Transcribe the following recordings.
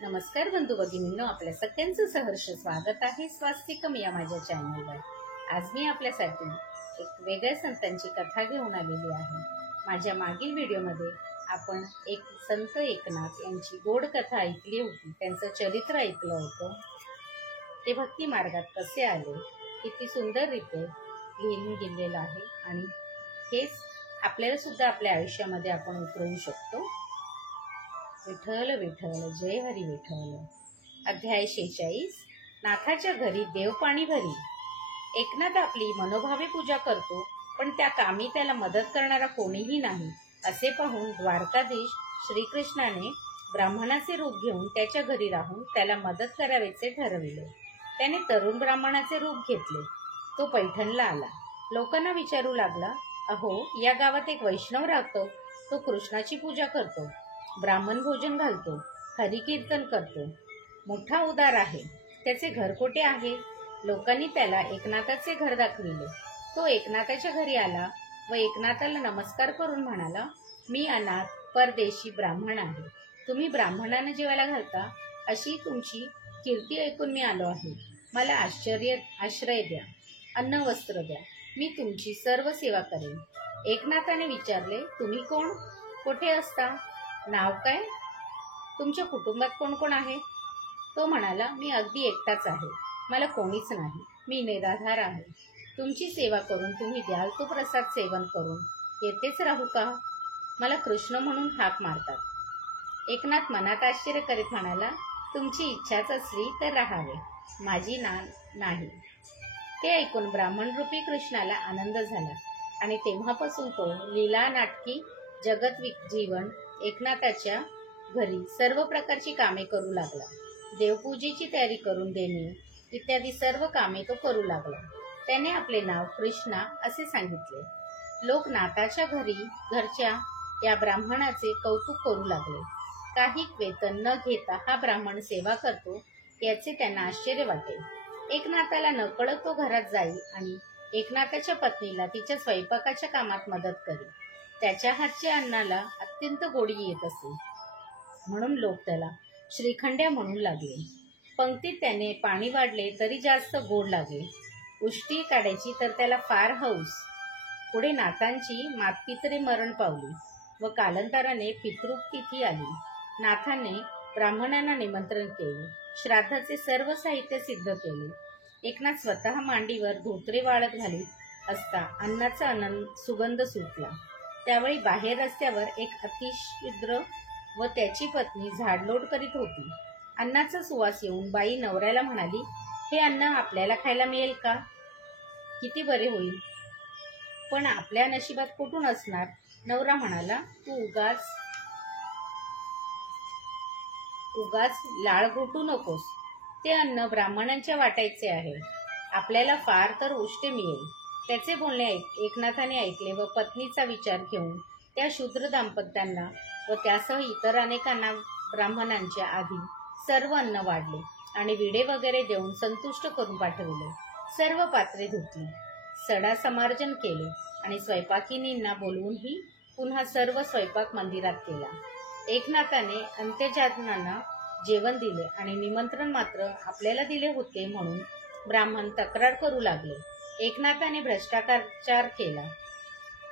नमस्कार बंधू भगिनींनो, आपल्या सगळ्यांचं सहर्ष स्वागत आहे स्वास्तिकम या माझ्या चॅनलवर। आज मी आपल्यासाठी एक वेगळ्या संतांची कथा घेऊन आलेली आहे। माझ्या मागील व्हिडिओमध्ये आपण एक संत एकनाथ यांची गोड कथा ऐकली होती, त्यांचं चरित्र ऐकलं होतं। ते भक्ती मार्गात कसे आले किती सुंदररीत्या लिहून गेलेलं आहे आणि हेच आपल्याला सुद्धा आपल्या आयुष्यामध्ये आपण उतरवू शकतो। विठ्ठल विठ्ठल जय हरी विठ्ठल। अध्याय 46। नाथाच्या घरी देवपाणी भरी। एकनाथ आपली मनोभावे पूजा करतो, पण त्या कामी त्याला मदत करणारा कोणीही नाही असे पाहून द्वारकाधीश श्रीकृष्णाने ब्राह्मणाचे रूप घेऊन त्याच्या घरी राहून त्याला मदत करायचे ठरविले। त्याने तरुण ब्राह्मणाचे रूप घेतले। तो पैठणला आला। लोकांना विचारू लागला, अहो, या गावात एक वैष्णव राहतो, तो कृष्णाची पूजा करतो, ब्राह्मण भोजन घालतो, हरिकीर्तन करतो, मोठा उदार आहे, त्याचे घर कोठे आहे? लोकांनी त्याला एकनाथाचे घर दाखविले। तो एकनाथाच्या घरी आला व एकनाथाला नमस्कार करून म्हणाला, मी अनाथ परदेशी ब्राह्मण आहे, तुम्ही ब्राह्मणांना जेवायला घालता अशी तुमची कीर्ती ऐकून मी आलो आहे। मला आश्रय द्या, अन्न वस्त्र द्या, मी तुमची सर्व सेवा करेन। एकनाथाने विचारले, तुम्ही कोण, कोठे असता, नाव काय, तुमच्या कुटुंबात कोण कोण आहे? तो म्हणाला, मी अगदी एकटाच आहे, मला कोणीच नाही, मी निराधार आहे, तुमची सेवा करून तुम्ही द्याल तो प्रसाद सेवन करून येतेच राहू का? मला कृष्ण म्हणून हाक मारतात। एकनाथ मनात आश्चर्य करीत म्हणाला, तुमची इच्छाच असली तर राहावे, माझी नाही। ते ऐकून ब्राह्मण रूपी कृष्णाला आनंद झाला आणि तेव्हापासून तो लीला नाटकी जगत जीवन एकनाथाच्या घरी सर्व प्रकारची कामे करू लागला। देवपूजेची तयारी करून देणे इत्यादी सर्व कामे तो करू लागला। त्याने आपले नाव कृष्णा असे सांगितले। लोक नाथाच्या घरच्या या ब्राह्मणाचे कौतुक करू लागले। काही वेतन न घेता हा ब्राह्मण सेवा करतो याचे त्यांना आश्चर्य वाटे। एकनाथाला नकळत तो घरात जाई आणि एकनाथाच्या पत्नीला तिच्या स्वयंपाकाच्या कामात मदत करी। त्याच्या हातच्या अन्नाला अत्यंत गोडी येत असे, म्हणून लोक त्याला श्रीखंड्या म्हणू लागले। पंक्तीत त्याने पाणी वाढले तरी जास्त गोड लागे। उष्टी काढायची तर त्याला फार हौस। पुढे नाथांची मातपितरे मरण पावली व कालांतराने पितृतिथी आली। नाथाने ब्राह्मणांना निमंत्रण केले, श्राद्धाचे सर्व साहित्य सिद्ध केले। एकनाथ स्वतः मांडीवर धोतरे वाळत घालीत असता अन्नाचा सुगंध सुटला। त्यावेळी बाहेर रस्त्यावर एक अतिशूद्र व त्याची पत्नी झाडलोट करीत होती। अन्नाचा सुवास येऊन बाई नवऱ्याला म्हणाली, हे अन्न आपल्याला खायला मिळेल का? किती बरे होईल, पण आपल्या नशिबात कुठून असणार? नवरा म्हणाला, तू उगाच लाळ घोटू नकोस, ते अन्न ब्राह्मणांच्या वाटायचे आहे, आपल्याला फार तर उष्टे मिळेल। त्याचे बोलणे एकनाथाने ऐकले व पत्नीचा विचार घेऊन त्या शूद्र दाम्पत्यांना व त्यासह इतर अनेकांना ब्राह्मणांच्या आधी सर्व अन्न वाढले आणि विडे वगैरे देऊन संतुष्ट करून पाठविले। सर्व पात्रे धुतली, सडा समार्जन केले आणि स्वयंपाकिनींना बोलवूनही पुन्हा सर्व स्वयंपाक मंदिरात केला। एकनाथाने अंत्यजातांना जेवण दिले आणि निमंत्रण मात्र आपल्याला दिले होते म्हणून ब्राह्मण तक्रार करू लागले। एकनाथाने भ्रष्टाचार केला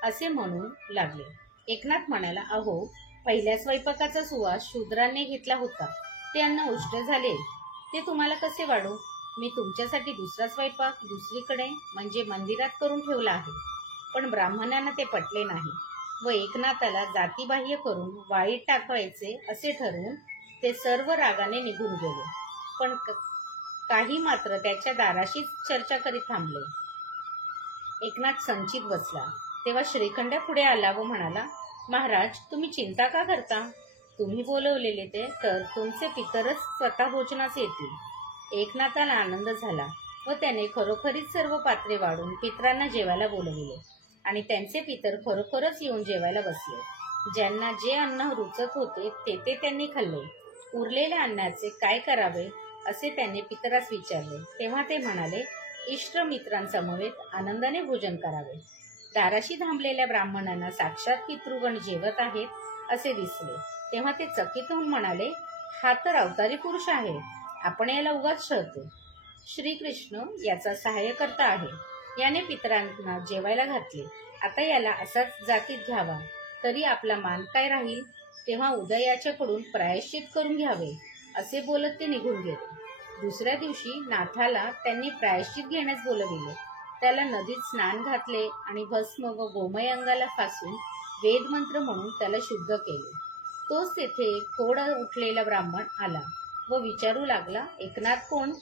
असे म्हणू लागले। एकनाथ म्हणाला, अहो, पहिल्या स्वयंपाकाचा सुवास शूद्रांनी घेतला होता, ते अन्न उष्ट झाले, ते तुम्हाला कसे वाढू? मी तुमच्यासाठी दुसरा स्वयंपाक दुसरीकडे म्हणजे मंदिरात करून ठेवला आहे। पण ब्राह्मणांना ते पटले नाही व एकनाथाला जातीबाह्य करून वाळीत टाकायचे असे ठरवून ते सर्व रागाने निघून गेले। पण काही मात्र त्याच्या दाराशीच चर्चा करीत थांबले। एकनाथ संचित बसला तेव्हा श्रीखंड्या पुढे आला व म्हणाला, महाराज, तुम्ही चिंता का करता? तुम्ही बोलवलेले ते तर तुमचे पितरच स्वतः भोजनास येतील। एकनाथाला आनंद झाला व त्याने खरोखरीच सर्व पात्रे वाढून पितरांना जेवायला बोलविले आणि त्यांचे पितर खरोखरच येऊन जेवायला बसले। ज्यांना जे अन्न रुचत होते ते त्यांनी खाल्ले। उरलेल्या अन्नाचे काय करावे असे त्यांनी पितरास विचारले, तेव्हा ते म्हणाले, इष्ट मित्रांसमवेत आनंदाने भोजन करावे। दाराशी थांबलेल्या ब्राह्मणांना साक्षात पितृगण जेवत आहेत असे दिसले, तेव्हा ते चकित होऊन म्हणाले, हा तर अवतारी पुरुष आहे, आपण याला उगाच छळतो. श्रीकृष्ण याचा सहाय्यकर्ता आहे. याने पितरांना जेवायला घातले, आता याला असाच जातीत घ्यावा, तरी आपला मान काय राहील. तेव्हा उद्या याच्याकडून प्रायश्चित करून घ्यावे, असे बोलत ते निघून गेले. दुसऱ्या दिवशी नाथाला त्यांनी प्रायश्चित घेण्यास बोलविले. त्याला नदीत स्नान घातले आणि भस्म व गोमय अंगाला फासून वेदमंत्र म्हणून त्याला शुद्ध केले. तोच तेथे कोड उठलेला ब्राह्मण आला व विचारू लागला, एकनाथ कोण?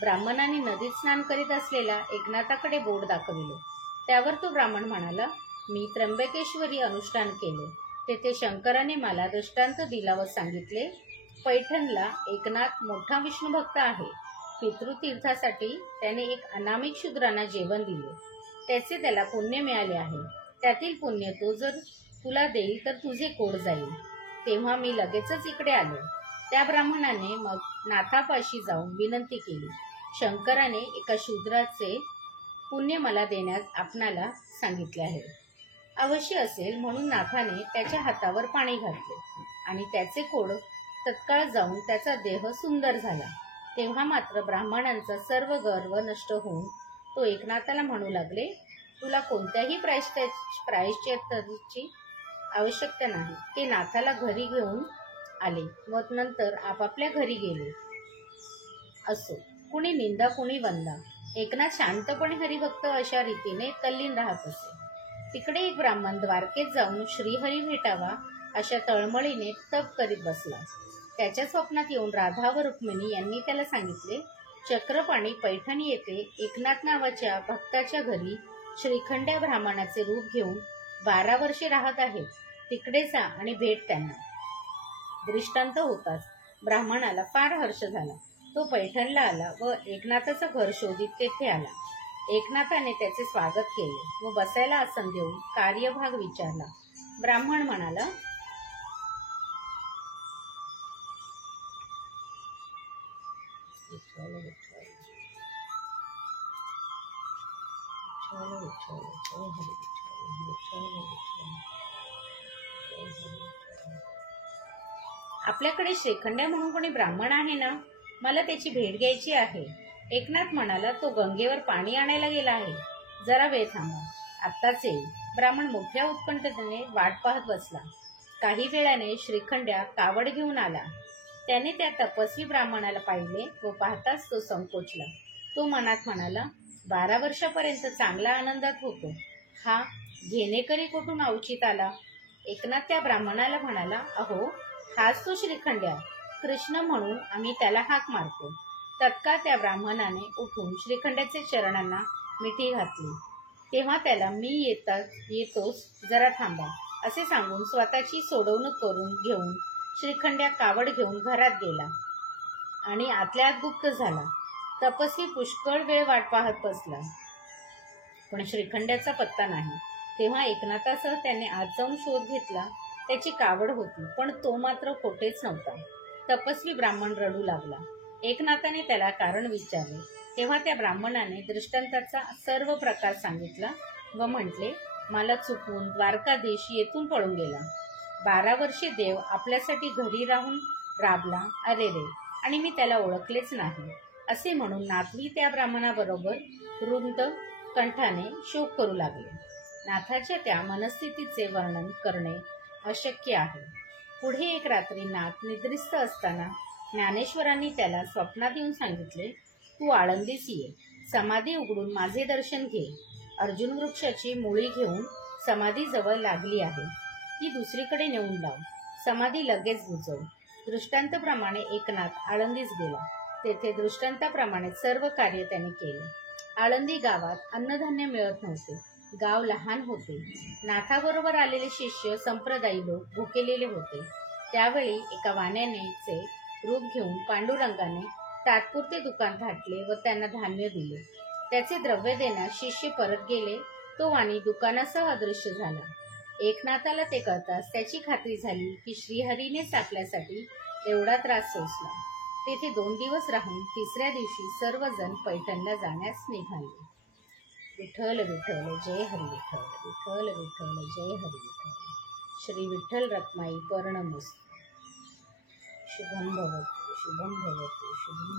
ब्राह्मणाने नदीत स्नान करीत असलेल्या एकनाथाकडे बोट दाखविले. त्यावर तो ब्राह्मण म्हणाला, मी त्र्यंबकेश्वरी अनुष्ठान केले. तेथे शंकराने मला दृष्टांत दिला व सांगितले, पैठणला एकनाथ मोठा विष्णुभक्त आहे. पितृतीर्थासाठी त्याने एक अनामिक शूद्रांना जेवण दिले. त्याचे त्याला पुण्य मिळाले आहे. त्यातील पुण्य तो जर तुला देईल तर तुझे कोड जाईल. तेव्हा मी लगेचच इकडे आलो. त्या ब्राह्मणाने मग नाथापाशी जाऊन विनंती केली. शंकराने एका शूद्राचे पुण्य मला देण्यास आपणाला सांगितले आहे. अवश्य असेल म्हणून नाथाने त्याच्या हातावर पाणी घातले आणि त्याचे कोड तत्काळ जाऊन त्याचा देह सुंदर झाला. तेव्हा मात्र ब्राह्मणांचा सर्व गर्व नष्ट होऊन तो एकनाथाला म्हणू लागले, तुला कोणत्याही प्रायश्चित्ताची आवश्यकता नाही. ते नाथाला घरी घेऊन आले व नंतर आपापल्या घरी गेले. असो, कुणी निंदा कुणी वंदा. एकनाथ शांतपणे हरिभक्त अशा रीतीने तल्लीन राहत असे. तिकडे एक ब्राह्मण द्वारकेत जाऊन श्रीहरी भेटावा अशा तळमळीने तप करीत बसला. त्याच्या स्वप्नात येऊन राधा व रुक्मिणी यांनी त्याला सांगितले, चक्रपाणी पैठण येथे एकनाथ नावाच्या भक्ताच्या घरी श्रीखंड्या ब्राह्मणाचे रूप घेऊन 12 वर्षे राहत आहेत. तिकडे जा आणि भेट त्यांना. दृष्टांत होताच ब्राह्मणाला फार हर्ष झाला. तो पैठणला आला व एकनाथाचं घर शोधित तेथे आला. एकनाथाने त्याचे स्वागत केले व बसायला आसन देऊन कार्यभाग विचारला. ब्राह्मण म्हणाला, आपल्याकडे श्रीखंड्या म्हणून कोणी ब्राह्मण आहे ना? मला त्याची भेट घ्यायची आहे. एकनाथ म्हणाला, तो गंगेवर पाणी आणायला गेला आहे. जरा वेळ थांबा, आत्ताच येईल. ब्राह्मण मोठ्या उत्कंठतेने वाट पाहत बसला. काही वेळाने श्रीखंड्या कावड घेऊन आला. त्याने त्या तपस्वी ब्राह्मणाला पाहिले व पाहताच तो संकोचला. तो मनात म्हणाला, 12 वर्षापर्यंत चांगला आनंदात होतो. हा घेणेकरी कुठून अवचित आला? एकनाथ त्या ब्राह्मणाला म्हणाला, अहो, हाच तो श्रीखंड्या. कृष्ण म्हणून आम्ही त्याला हाक मारतो. तत्काळ त्या ब्राह्मणाने उठून श्रीखंड्याचे चरणांना मिठी घातली. तेव्हा त्याला, मी येतोस, जरा थांबा, असे सांगून स्वतःची सोडवणूक करून घेऊन श्रीखंड्या कावड घेऊन घरात गेला आणि आतल्या आत गुप्त झाला. तपस्वी पुष्कळ वेळ वाट पाहत बसला, पण श्रीखंड्याचा पत्ता नाही. तेव्हा एकनाथासह त्याने आत जाऊन शोध घेतला. त्याची कावड होती, पण तो मात्र कोठेच नव्हता. तपस्वी ब्राह्मण रडू लागला. एकनाथाने त्याला कारण विचारले. तेव्हा त्या ब्राह्मणाने दृष्टांताचा सर्व प्रकार सांगितला व म्हटले, मला चुकवून द्वारकाधीश येथून पळून गेला. 12 वर्षे देव आपल्यासाठी घरी राहून राबला, अरे रे, आणि मी त्याला ओळखलेच नाही, असे म्हणून नाथवी त्या ब्राह्मणाबरोबर रुंद कंठाने शोक करू लागले. नाथाच्या त्या मनस्थितीचे वर्णन करणे अशक्य आहे. पुढे एक रात्री नाथ निद्रिस्त असताना ज्ञानेश्वरांनी त्याला स्वप्नात येऊन सांगितले, तू आळंदीस ये, समाधी उघडून माझे दर्शन घे. अर्जुन वृक्षाची मुळी घेऊन समाधी जवळ लागली आहे, ती दुसरीकडे नेऊन लाव. समाधी लगेच बुजव. दृष्टांताप्रमाणे एकनाथ आळंदीस गेला. तेथे दृष्टांताप्रमाणे सर्व कार्य त्याने केले. आळंदी गावात अन्नधान्य मिळत नव्हते. गाव लहान होते. नाथाबरोबर आलेले शिष्य संप्रदायी लोक भुकेलेले होते. त्यावेळी एका वाण्यानेचे रूप घेऊन पांडुरंगाने तात्पुरते दुकान थाटले व त्यांना धान्य दिले. त्याचे द्रव्य देण्यास शिष्य परत गेले. तो वाणी दुकानासह अदृश्य झाला. एकनाथाला ते कळताच त्याची खात्री झाली की श्रीहरीनेच आपल्यासाठी एवढा त्रास सोसला. तेथे 2 दिवस राहून तिसऱ्या दिवशी सर्वजण पैठणला जाण्यास निघाले. विठ्ठल विठ्ठल जय हरी विठ्ठल, विठ्ठल विठ्ठल जय हरी विठ्ठल. श्री विठ्ठल रखमाई पर्णमुस. शुभम भवतु शुभम भवतु शुभम